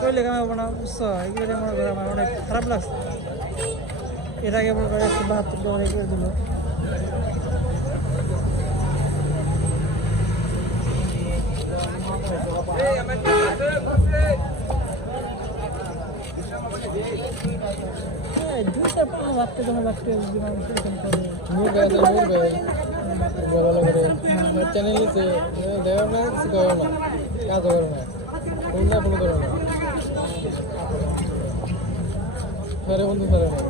কইলে আমার না বুঝছো এগুলো মনে করে আমার অনেক খারাপ লাগছে। এর আগে মনে করে 172 টাকা করে দিল। দুইটা পাঁচ ভাবতে তোমার ভাবতে চ্যানেল দেওয়া না কিছু করো না কাজ করো না ফোন না ফোন করো না সারে বন্ধু সারে না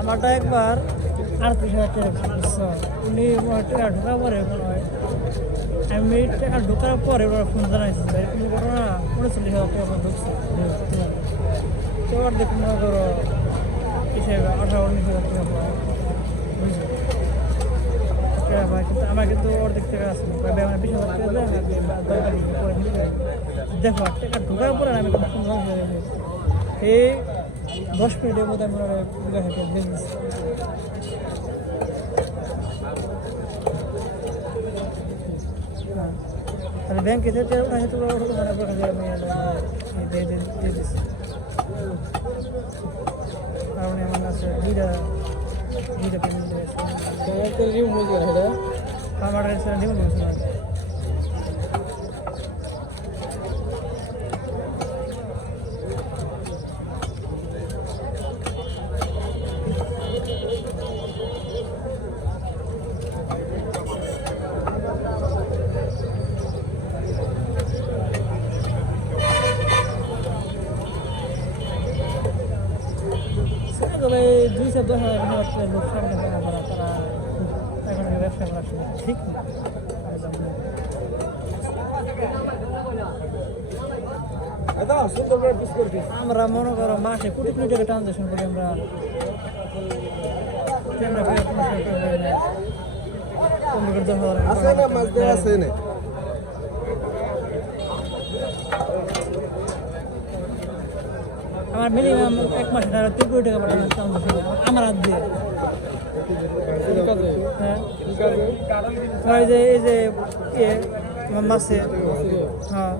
আমারটা একবার 38,000 টাকা উনি টাকা ঢোকার পরে মনে হয় আমি টাকা ঢোকার পরে ওরা ফোন জানাইছে কোনো ঘটনা 39,000 টাকা ঢুকছে তো আর দেখুন মনে করো হিসেবে 18-19,000 টাকা বুঝলি ভাই কিন্তু আমার কিন্তু অর্ধেক টাকা আছে মানে 20,000 টাকা দরকার দেখো টাকা ঢোকার পরে আমি কিন্তু ফোন জানাই এই 10 মিনিটের মধ্যে আমরা বিজনেস তাহলে ব্যাংকে যেতে ওখানে তো মনে করে আমি দিয়ে দিচ্ছি কারণ আমার আছে দুইটা পেমেন্ট আমার রিমোট বলছে তবে 210,000 লোক সামনে তারা এখন ব্যবসা করা ঠিক না আমরা মনে করো মাসে কোটি কোটি টাকা ট্রানজাকশন করি আমরা আমার মিনিমাম 1 মাসে 3 কোটি টাকা পাঠানো আমার হাত দিয়ে হ্যাঁ এই যে মাসে হ্যাঁ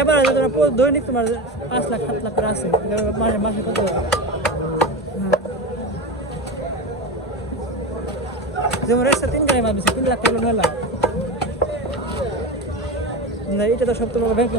এবার তোমার দৈনিক তোমার 5 লাখ 7 লাখ করে আছে মাসে মাসে কত যেমন রেস্টা 3 গাড়ি মারবে 3 লাখ টাকা মেলা না এটা তো সব তোমার ব্যাংকে